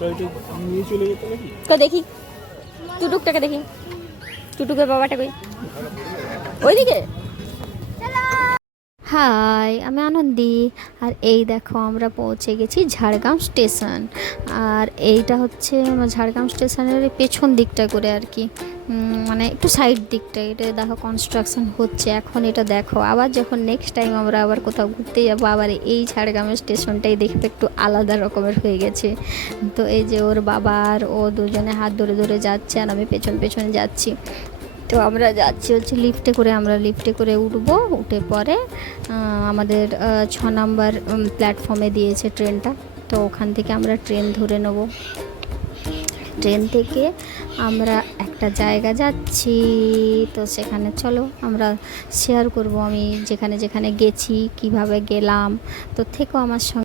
নিয়ে চলে যেতে নাকি? তো দেখি টুটুকটাকে দেখি, টুটুকের বাবাটা কই? ওইদিকে। হাই, আমি আনন্দি। আর এই দেখো আমরা পৌঁছে গেছি ঝাড়গ্রাম স্টেশন। আর এইটা হচ্ছে ঝাড়গ্রাম স্টেশনের পেছন দিকটা করে আর কি, মানে একটু সাইড দিকটা। এটা দেখো কনস্ট্রাকশন হচ্ছে এখন। এটা দেখো আবার যখন নেক্সট টাইম আমরা আবার কোথাও ঘুরতে যাবো, আবার এই ঝাড়গ্রামের স্টেশনটাই দেখতে একটু আলাদা রকমের হয়ে গেছে। তো এই যে ওর বাবা আর ও দুজনে হাত ধরে ধরে যাচ্ছে, আর আমি পেছন পেছনে যাচ্ছি। তো আমরা যাচ্ছি হচ্ছে লিফটে করে, আমরা লিফটে করে উঠবো। উঠে পরে আমাদের 6 নাম্বার প্ল্যাটফর্মে দিয়েছে ট্রেনটা। তো ওখান থেকে আমরা ট্রেন ধরে নেব। ট্রেন থেকে আমরা একটা জায়গা যাচ্ছি, তো সেখানে চলো আমরা শেয়ার করব আমি যেখানে যেখানে গেছি, কিভাবে গেলাম। তো থেকো আমার সঙ্গে।